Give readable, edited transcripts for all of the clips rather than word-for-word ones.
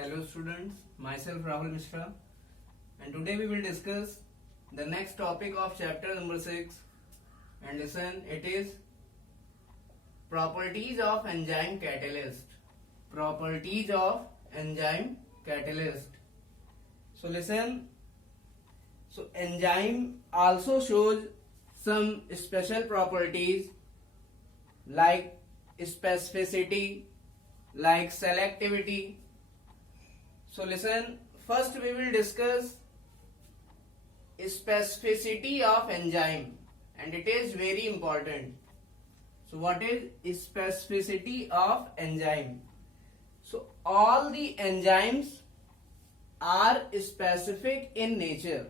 Hello students, myself Rahul Mishra, and today we will discuss the next topic of chapter number 6, and listen, it is properties of enzyme catalyst. Properties of enzyme catalyst. So listen, so enzyme also shows some special properties like specificity, like selectivity. So listen, first we will discuss specificity of enzyme, and it is very important. So what is specificity of enzyme? So all the enzymes are specific in nature.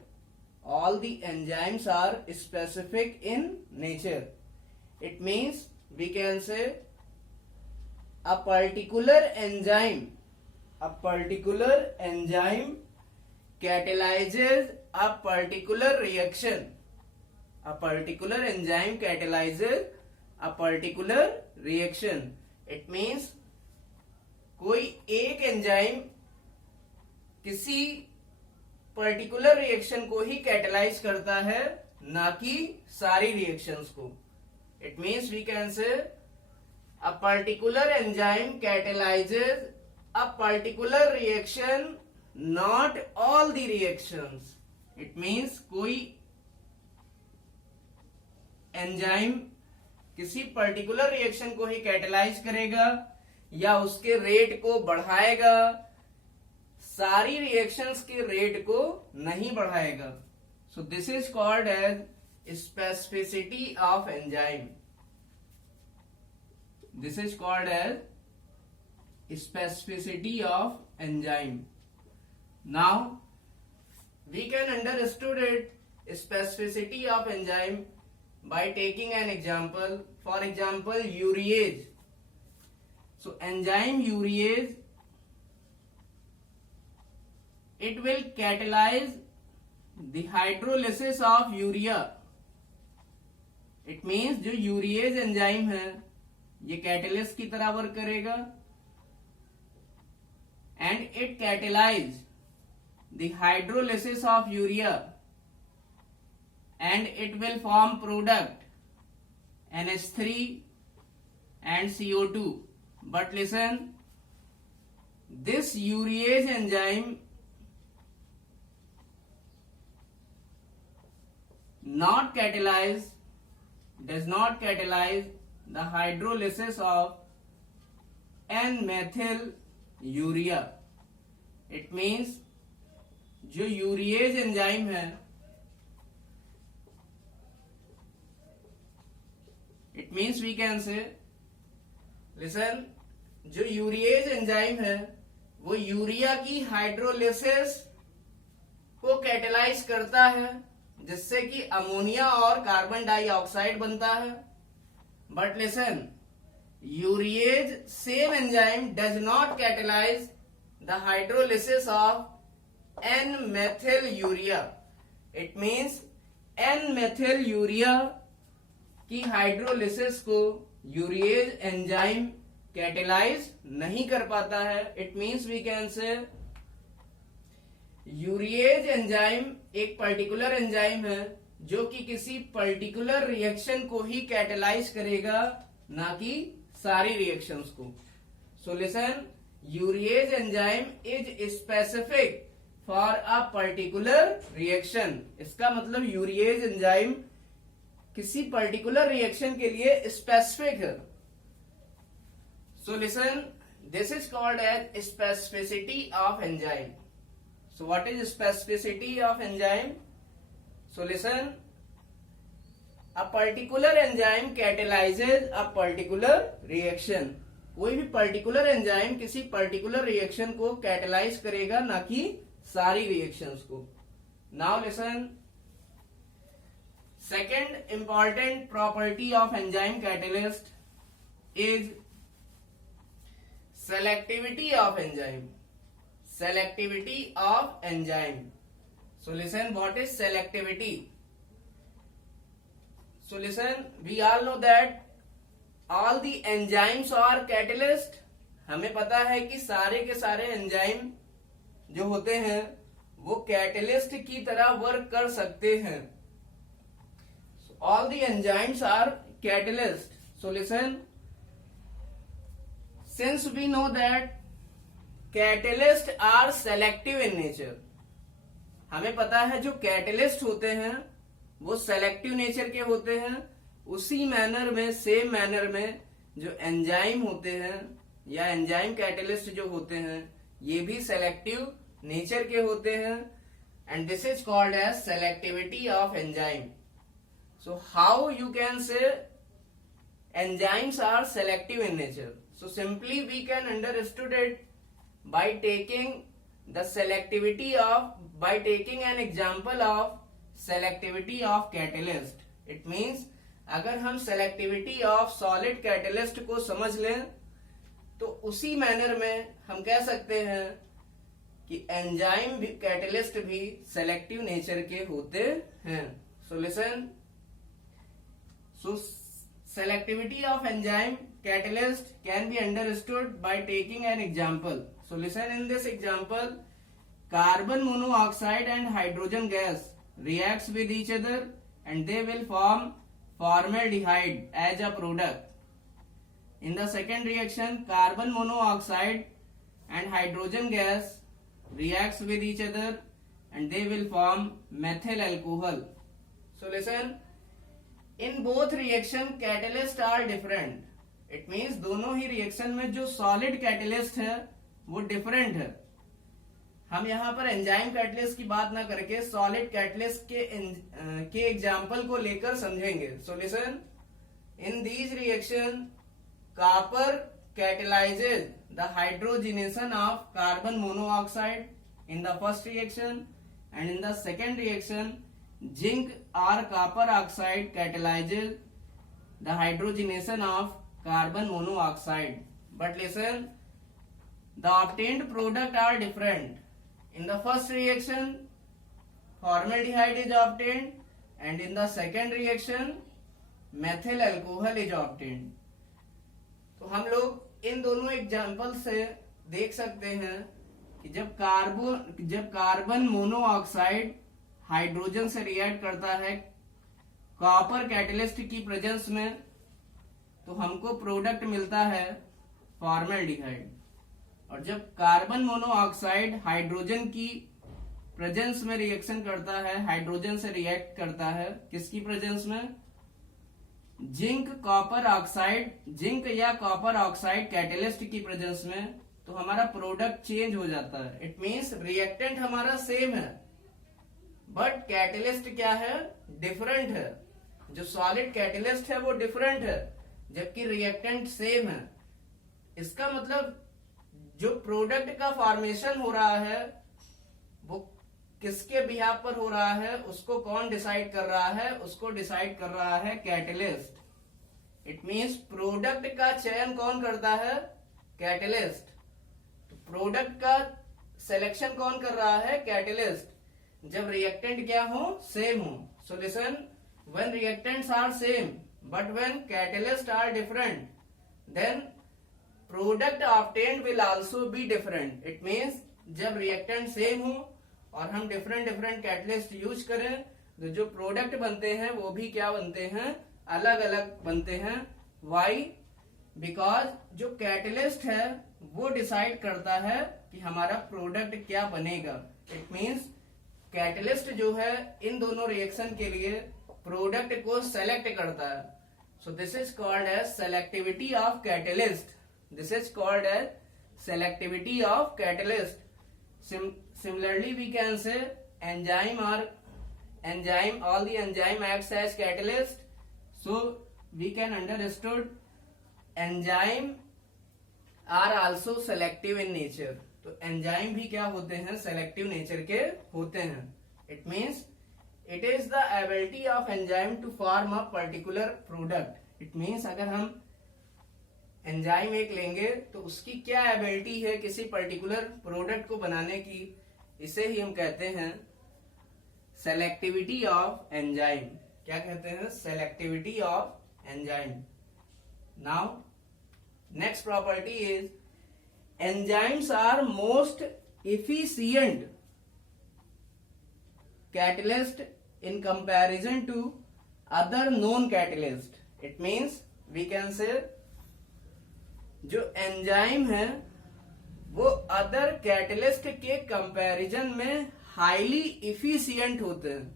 All the enzymes are specific in nature. It means we can say a particular enzyme catalyzes a particular reaction. A particular enzyme catalyzes a particular reaction. It means कोई एक enzyme किसी particular reaction को ही catalyse करता है, ना कि सारी reactions को. It means we can say a particular enzyme catalyzes a particular reaction, not all the reactions. It means कोई एंजाइम किसी पर्टिकुलर रिएक्शन को ही कैटेलाइज करेगा या उसके रेट को बढ़ाएगा, सारी रिएक्शंस के रेट को नहीं बढ़ाएगा. So this is called as specificity of enzyme. This is called as specificity of enzyme. Now we can understood it specificity of enzyme by taking an example. For example, urease. So enzyme urease, it will catalyze the hydrolysis of urea. It means जो urease enzyme है ये catalyst की तरह work करेगा, and it catalyse the hydrolysis of urea and it will form product NH3 and CO2. But listen, this urease enzyme does not catalyze the hydrolysis of N-methyl urea. It means जो urease enzyme है, it means we can say listen, जो urease enzyme है वो urea की hydrolysis को catalyse करता है, जिससे कि अमोनिया और कार्बन डाइऑक्साइड बनता है. But listen, urease same enzyme does not catalyze the hydrolysis of N-methyl urea. It means N-methyl urea की हाइड्रोलिसिस को यूरिएज एंजाइम कैटेलाइज नहीं कर पाता है. It means we can say urease enzyme एक पर्टिकुलर एंजाइम है जो कि किसी पर्टिकुलर रिएक्शन को ही कैटेलाइज करेगा, ना कि सारी रिएक्शंस को. So listen, urease enzyme is specific for a particular reaction. इसका मतलब यूरिएज एंजाइम किसी पर्टिकुलर रिएक्शन के लिए स्पेसिफिक है. So listen, this is called as specificity of enzyme. So what is specificity of enzyme? So listen, a particular enzyme catalyzes a particular reaction. कोई भी particular enzyme किसी particular reaction को catalyse करेगा, ना कि सारी रिएक्शंस को. Now listen, second important property of enzyme catalyst is selectivity of enzyme. Selectivity of enzyme. So listen, what is selectivity? So listen, we all know that all the enzymes are catalyst. हमें पता है कि सारे के सारे enzyme जो होते हैं वो कैटलिस्ट की तरह वर्क कर सकते हैं. All the enzymes are catalyst. So listen, since we know that catalyst are selective in nature, हमें पता है जो कैटलिस्ट होते हैं वो सेलेक्टिव नेचर के होते हैं. उसी मैनर में, सेम मैनर में जो एंजाइम होते हैं या एंजाइम कैटलिस्ट जो होते हैं ये भी सेलेक्टिव नेचर के होते हैं. And this is called as selectivity of enzyme. So how you can say enzymes are selective in nature? So simply we can understood it by taking the selectivity of, by taking an example of selectivity of catalyst. It means अगर हम selectivity of solid catalyst को समझ लें तो उसी manner में हम कह सकते हैं कि एंजाइम भी, कैटलिस्ट भी सेलेक्टिव नेचर के होते हैं. So listen, so selectivity of enzyme catalyst can be understood by taking an example. So listen, in this example, carbon monoxide and hydrogen gas reacts with each other and they will form formaldehyde as a product. In the second reaction, carbon monoxide and hydrogen gas reacts with each other and they will form methyl alcohol. So listen, in both reaction catalyst are different. It means दोनों ही reaction में जो solid catalyst है वो different है. हम यहाँ पर enzyme catalyst की बात ना करके सॉलिड कैटलिस्ट के एग्जाम्पल को लेकर समझेंगे. So listen, in these reaction copper catalyzes the hydrogenation of carbon monoxide in the first reaction, and in the second reaction zinc or copper oxide catalyzes the hydrogenation of carbon monoxide. But listen, the obtained product are different. In the first reaction formaldehyde is obtained and in the second reaction methyl alcohol is obtained. तो हम लोग इन दोनों example से देख सकते हैं कि जब कार्बन मोनोऑक्साइड हाइड्रोजन से रिएक्ट करता है कॉपर कैटलिस्ट की प्रेजेंस में तो हमको प्रोडक्ट मिलता है फॉर्मल्डिहाइड. और जब कार्बन मोनोऑक्साइड हाइड्रोजन की प्रेजेंस में रिएक्शन करता है, हाइड्रोजन से रिएक्ट करता है किसकी प्रेजेंस में? जिंक कॉपर ऑक्साइड, जिंक या कॉपर ऑक्साइड कैटलिस्ट की प्रेजेंस में, तो हमारा प्रोडक्ट चेंज हो जाता है. इट मींस रिएक्टेंट हमारा सेम है बट कैटलिस्ट क्या है? डिफरेंट है. जो सॉलिड कैटलिस्ट है वो डिफरेंट है जबकि रिएक्टेंट सेम है. इसका मतलब जो प्रोडक्ट का फॉर्मेशन हो रहा है वो किसके बिहाफ पर हो रहा है, उसको कौन डिसाइड कर रहा है? उसको डिसाइड कर रहा है कैटलिस्ट. इट मींस प्रोडक्ट का चयन कौन करता है? कैटलिस्ट. तो प्रोडक्ट का सिलेक्शन कौन कर रहा है? कैटलिस्ट. जब रिएक्टेंट क्या हो? सेम हो. So listen, when reactants are same but when catalyst are different then product obtained will also be different. It means जब रिएक्टेंट सेम हो और हम डिफरेंट कैटलिस्ट यूज करें तो जो प्रोडक्ट बनते हैं वो भी क्या बनते हैं? अलग अलग बनते हैं. वाई? बिकॉज जो कैटलिस्ट है वो डिसाइड करता है कि हमारा प्रोडक्ट क्या बनेगा. इट मींस कैटलिस्ट जो है इन दोनों रिएक्शन के लिए प्रोडक्ट को सेलेक्ट करता है. So this is called as selectivity of catalyst. This is called as selectivity of catalyst. Similarly, we can say all the enzyme acts as catalyst. So we can understood enzyme are also selective in nature. तो enzyme भी क्या होते हैं? Selective nature के होते हैं. It means it is the ability of enzyme to form a particular product. It means अगर हम एंजाइम एक लेंगे तो उसकी क्या एबिलिटी है किसी पर्टिकुलर प्रोडक्ट को बनाने की, इसे ही हम कहते हैं सेलेक्टिविटी ऑफ एंजाइम. क्या कहते हैं? Selectivity of enzyme. Now next property is enzymes are most efficient catalyst in comparison to other known catalyst. It means we can say जो एंजाइम है वो अदर कैटलिस्ट के कंपैरिजन में हाईली इफिशियंट होते हैं।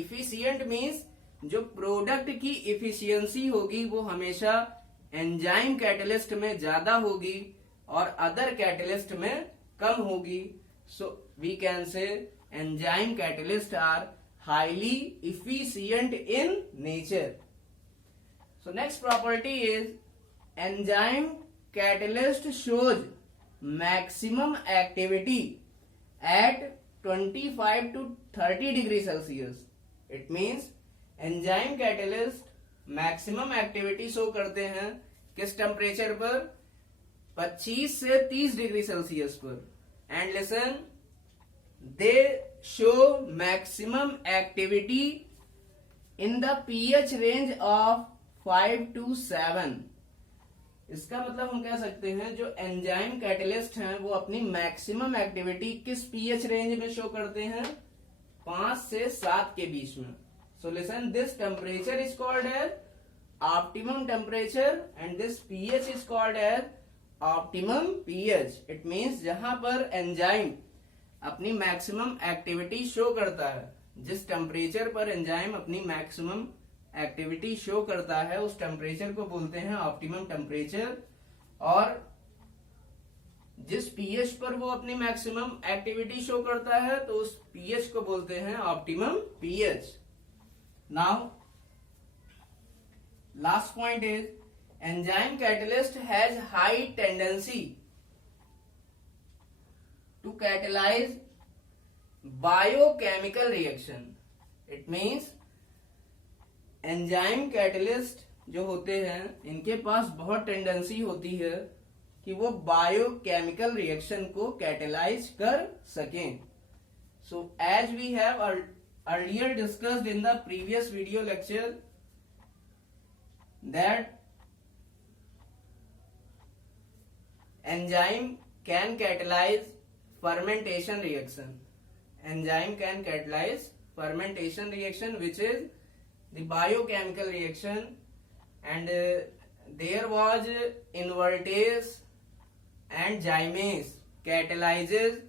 इफिशियंट मीन्स जो product की efficiency होगी वो हमेशा एंजाइम कैटलिस्ट में ज्यादा होगी और अदर कैटलिस्ट में कम होगी। So we can say enzyme catalyst are highly efficient in nature. So next property is enzyme catalyst shows maximum activity at 25 to 30 degree Celsius. It means enzyme catalyst maximum activity show करते हैं किस temperature पर? 25 से 30 degree Celsius पर। And listen, they show maximum activity in the pH range of 5 to 7। इसका मतलब हम कह सकते हैं जो एंजाइम कैटलिस्ट हैं वो अपनी मैक्सिमम एक्टिविटी किस पीएच रेंज में शो करते हैं? 5 से 7 के बीच में। So listen, this temperature is called as optimum temperature and this pH is called as optimum pH. It means जहां पर एंजाइम अपनी मैक्सिमम एक्टिविटी शो करता है, जिस टेम्परेचर पर एंजाइम अपनी मैक्सिमम एक्टिविटी शो करता है उस टेम्परेचर को बोलते हैं ऑप्टिमम टेम्परेचर, और जिस पीएच पर वो अपनी मैक्सिमम एक्टिविटी शो करता है तो उस पीएच को बोलते हैं optimum pH. Now last point is enzyme catalyst has high tendency to catalyse biochemical reaction. It means enzyme catalyst जो होते हैं इनके पास बहुत टेंडेंसी होती है कि वो बायोकेमिकल रिएक्शन को कैटलाइज कर सकें। So as we have earlier discussed in the previous video lecture that enzyme can catalyse fermentation reaction. Enzyme can catalyze fermentation reaction, which is the biochemical reaction, and there was invertase and zymase catalyzes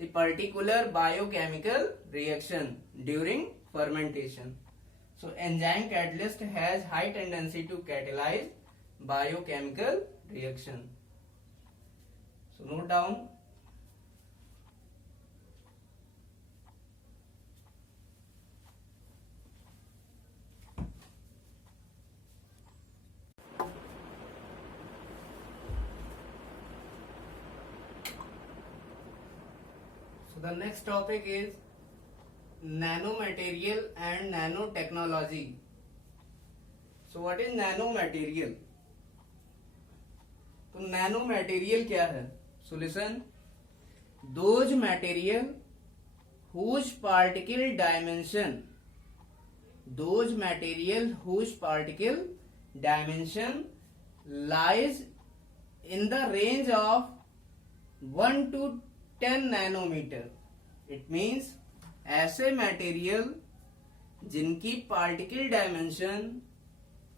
the particular biochemical reaction during fermentation. So enzyme catalyst has high tendency to catalyze biochemical reaction. So note down. So the next topic is nanomaterial and nanotechnology. So what is nanomaterial? तो nanomaterial क्या है? So listen, those material whose particle dimension lies in the range of 1 to 10 nanometre. It means ऐसे material जिनकी particle dimension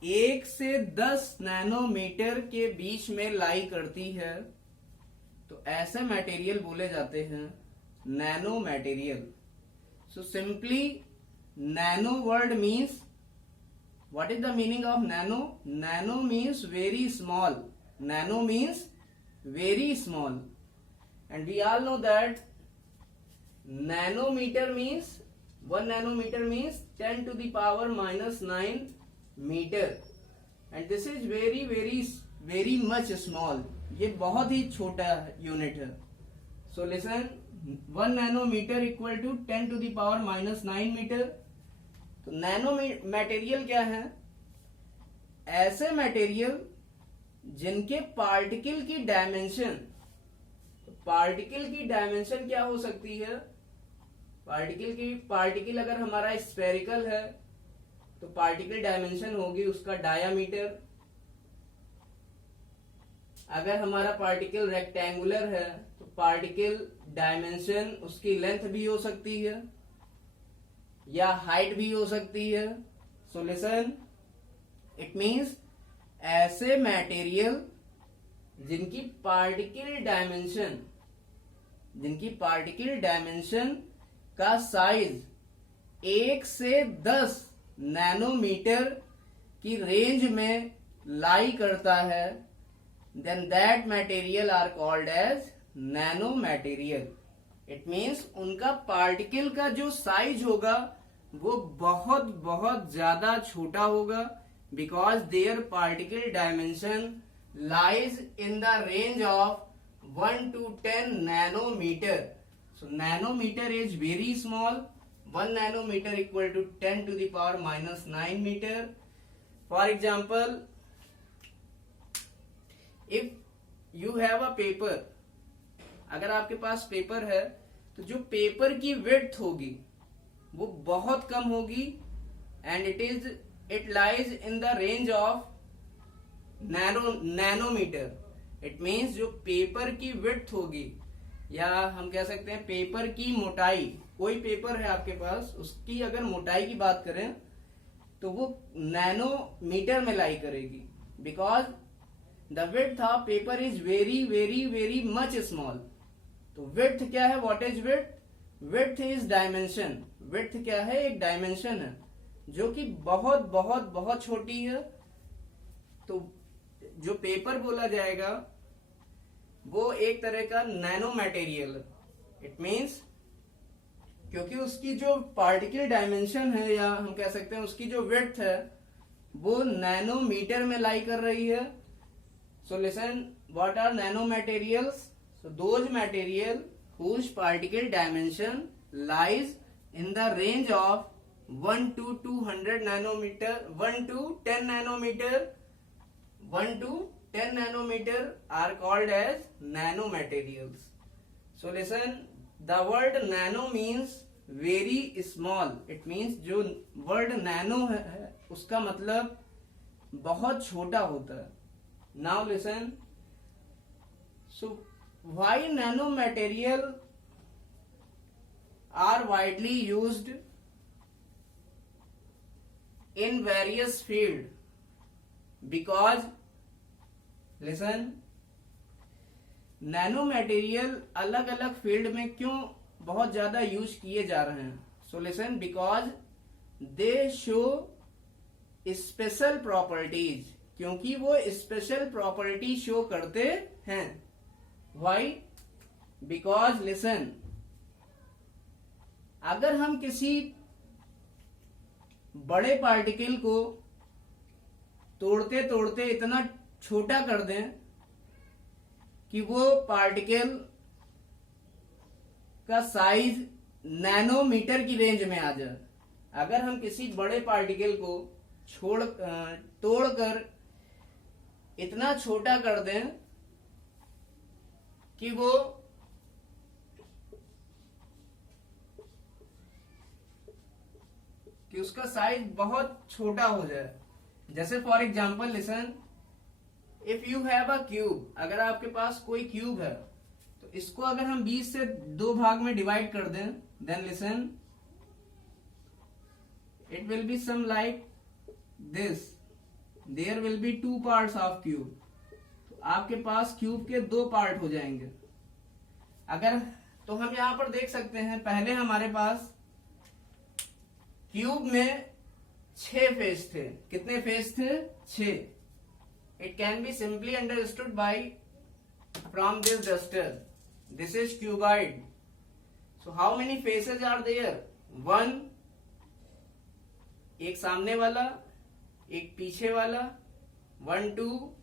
1 से 10 nanometre के बीच में लाई करती है तो ऐसे मटेरियल बोले जाते हैं nano material. So simply nano word means, what is the meaning of nano? Nano means very small. Nano means very small. And we all know that nanometer means 1 nanometer means 10 to the power minus 9 meter, and this is very much small. ये बहुत ही छोटा unit है. So listen, 1 nanometer equal to 10 to the power minus 9 meter. तो nano material क्या है? ऐसे material जिनके particle की डायमेंशन, पार्टिकल की डायमेंशन क्या हो सकती है? पार्टिकल अगर हमारा स्फेरिकल है तो पार्टिकल डायमेंशन होगी उसका डायामीटर। अगर हमारा पार्टिकल रेक्टेंगुलर है तो पार्टिकल डायमेंशन उसकी लेंथ भी हो सकती है या हाइट भी हो सकती है। सो लिसन, इट मींस ऐसे मटेरियल जिनकी पार्टिकल डायमेंशन का साइज 1 से 10 नैनोमीटर की रेंज में लाई करता है, then that material are called as nano material. It means उनका पार्टिकल का जो साइज होगा वो बहुत बहुत ज्यादा छोटा होगा, because their particle dimension lies in the range of 1 to 10 nanometer. So nanometer is very small. 1 nanometer equal to 10 to the power minus 9 meter. For example, if you have a paper, अगर आपके पास paper है तो जो paper की width होगी वो बहुत कम होगी, and it lies in the range of nanometre. It means जो पेपर की विड्थ होगी या हम कह सकते हैं पेपर की मोटाई, कोई पेपर है आपके पास, उसकी अगर मोटाई की बात करें तो वो नैनोमीटर में लाई करेगी, because the width of paper is very very very much small. तो विड्थ क्या है, what is width? Width is dimension. Width क्या है? एक डायमेंशन है जो कि बहुत बहुत बहुत छोटी है। तो जो पेपर बोला जाएगा वो एक तरह का नैनो मटेरियल है। इट मींस क्योंकि उसकी जो पार्टिकल डायमेंशन है या हम कह सकते हैं उसकी जो विड्थ है वो नैनोमीटर में लाई कर रही है। So listen, what are nano materials? So those material whose particle dimension lies in the range of 1 to 200 nanometer, 1 to 10 nanometer, 1 to 10 nanometer are called as nanomaterials. So listen, the word nano means very small. It means जो word nano है उसका मतलब बहुत छोटा होता है। Now listen, so why nanomaterial are widely used in various field? Because listen, nano material अलग अलग फील्ड में क्यों बहुत ज्यादा यूज किए जा रहे हैं? So listen, because they show special properties, क्योंकि वो स्पेशल प्रॉपर्टी शो करते हैं। व्हाई? बिकॉज लिसन, अगर हम किसी बड़े पार्टिकल को तोड़ते तोड़ते इतना छोटा कर दें कि वो पार्टिकल का साइज नैनोमीटर की रेंज में आ जाए, अगर हम किसी बड़े पार्टिकल को तोड़कर इतना छोटा कर दें कि वो उसका साइज बहुत छोटा हो जाए। जैसे for example listen, if you have a cube, अगर आपके पास कोई क्यूब है तो इसको अगर हम 20 से 2 भाग में डिवाइड कर दें, then listen, it will be some like this, there will be 2 parts of cube. तो आपके पास क्यूब के 2 पार्ट हो जाएंगे। अगर तो हम यहां पर देख सकते हैं, पहले हमारे पास क्यूब में 6 फेस थे। कितने फेस थे? 6। It can be simply understood by from this duster. This is cuboid. So how many faces are there? 1, एक सामने वाला, एक पीछे वाला, 1 2,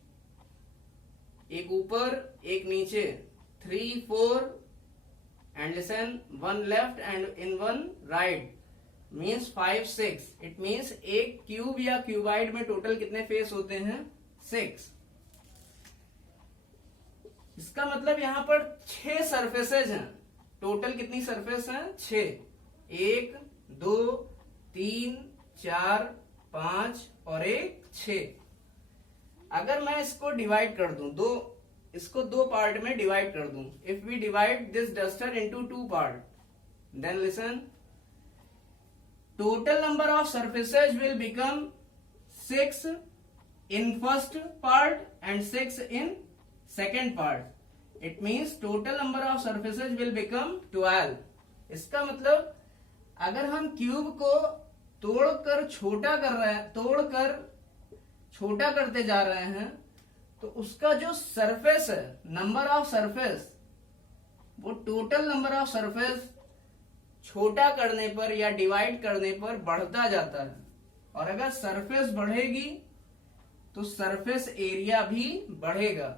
एक ऊपर एक नीचे, 3 4, and listen, 1 left and in 1 right, means 5 6. It means एक क्यूब या क्यूबाइड में टोटल कितने फेस होते हैं? 6। इसका मतलब यहां पर 6 सरफेसेज हैं। टोटल कितनी सरफेस हैं? 6। 1 2 3 4 5 और 1 6। अगर मैं इसको डिवाइड कर दूं, 2 इसको दो पार्ट में डिवाइड कर दूं, if we divide this duster into two part, then listen, total number of surfaces will become 6 in first part and 6 in second part. It means total number of surfaces will become 12. इसका मतलब अगर हम cube को तोड़कर छोटा कर रहे हैं, तोड़कर छोटा करते जा रहे हैं, तो उसका जो सरफेस है, नंबर ऑफ सरफेस, वो टोटल नंबर ऑफ सरफेस छोटा करने पर या डिवाइड करने पर बढ़ता जाता है। और अगर सरफेस बढ़ेगी तो सरफेस एरिया भी बढ़ेगा।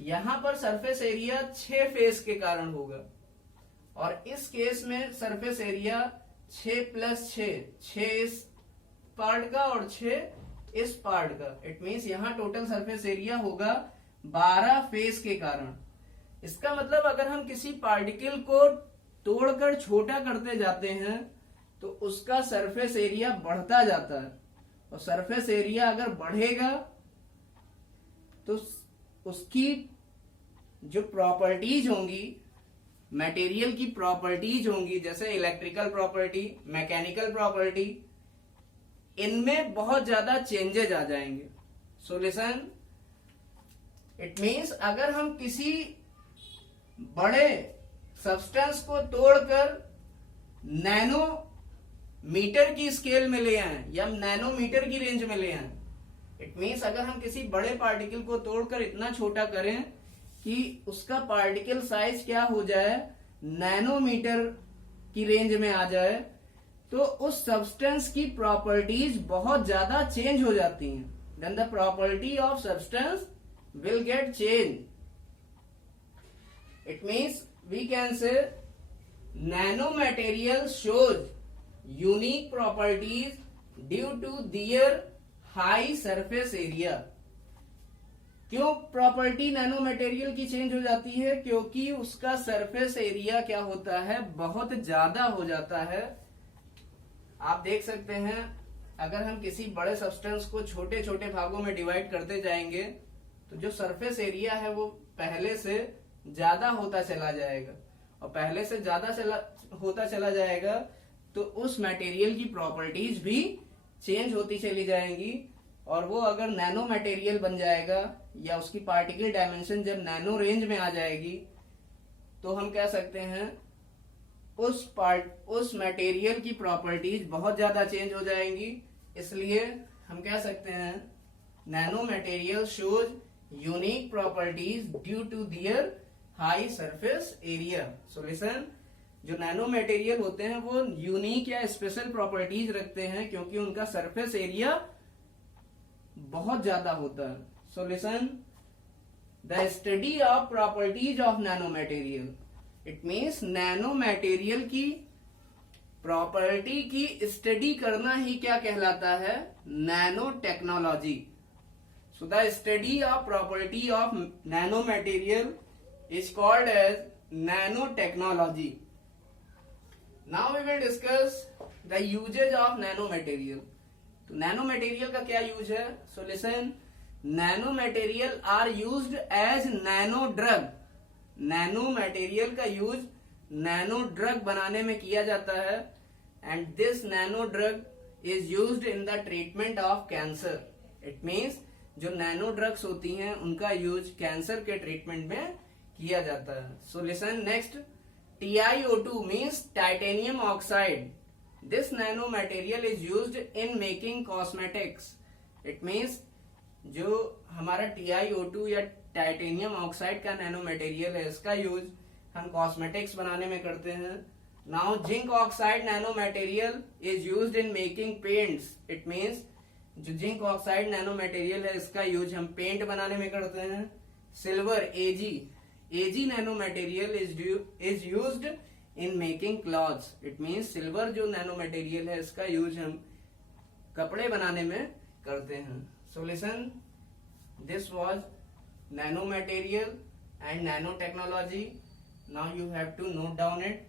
यहां पर सरफेस एरिया 6 फेस के कारण होगा, और इस केस में सरफेस एरिया 6 + 6 इस पार्ट का और 6 इस पार्ट का। इट मीन्स यहां टोटल सरफेस एरिया होगा 12 फेस के कारण। इसका मतलब अगर हम किसी पार्टिकल को तोड़कर छोटा करते जाते हैं तो उसका सरफेस एरिया बढ़ता जाता है, और सरफेस एरिया अगर बढ़ेगा तो उसकी जो प्रॉपर्टीज होंगी, मटेरियल की प्रॉपर्टीज होंगी, जैसे इलेक्ट्रिकल प्रॉपर्टी, मैकेनिकल प्रॉपर्टी, इनमें बहुत ज्यादा चेंजेस आ जाएंगे। सो लिसन, इट मीन्स अगर हम किसी बड़े सब्सटेंस को तोड़कर नैनो मीटर की स्केल में ले आए या नैनोमीटर की रेंज में ले आए, इट मीन्स अगर हम किसी बड़े पार्टिकल को तोड़कर इतना छोटा करें कि उसका पार्टिकल साइज क्या हो जाए, नैनोमीटर की रेंज में आ जाए, तो उस सब्सटेंस की प्रॉपर्टीज बहुत ज्यादा चेंज हो जाती हैं। Then the property of substance will get change. It means we can say nanomaterial shows unique properties due to their high surface area. क्यों प्रॉपर्टी नैनो मटेरियल की चेंज हो जाती है? क्योंकि उसका सरफेस एरिया क्या होता है, बहुत ज्यादा हो जाता है। आप देख सकते हैं, अगर हम किसी बड़े सब्सटेंस को छोटे छोटे भागों में डिवाइड करते जाएंगे तो जो सरफेस एरिया है वो पहले से ज्यादा होता चला जाएगा, और पहले से ज्यादा होता चला जाएगा तो उस मटेरियल की प्रॉपर्टीज भी चेंज होती चली जाएंगी, और वो अगर नैनो मटेरियल बन जाएगा या उसकी पार्टिकल डायमेंशन जब नैनो रेंज में आ जाएगी तो हम कह सकते हैं उस मटेरियल की प्रॉपर्टीज बहुत ज्यादा चेंज हो जाएंगी। इसलिए हम कह सकते हैं nano material shows unique properties due to their high surface area. So listen, जो नैनो मटेरियल होते हैं वो यूनिक या स्पेशल प्रॉपर्टीज रखते हैं क्योंकि उनका सरफेस एरिया बहुत ज्यादा होता है। So listen, the study of properties of nano material, it means nano material की प्रॉपर्टी की स्टडी करना ही क्या कहलाता है, nano technology. So the study of property of nano material is called as nanotechnology. Now we will discuss the usage of nanomaterial. तो nanomaterial का क्या use है? So listen, nanomaterial are used as nano drug. nanomaterial का use nano drug बनाने में किया जाता है, and this nano drug is used in the treatment of cancer. It means जो नैनो ड्रग्स होती हैं उनका यूज कैंसर के ट्रीटमेंट में किया जाता है। So listen next, TiO2 means titanium oxide. This nano material is used in making cosmetics. It means जो हमारा TiO2 या टाइटेनियम ऑक्साइड का नैनो मटेरियल है, इसका यूज हम कॉस्मेटिक्स बनाने में करते हैं। Now zinc oxide nano material is used in making paints. It means जो जिंक ऑक्साइड नैनो मटेरियल है, इसका यूज हम पेंट बनाने में करते हैं। Silver Ag nano material is used in making clothes. It means silver जो नैनो मटेरियल है, इसका यूज हम कपड़े बनाने में करते हैं। So listen, this was nano material and nano technology. Now you have to note down it.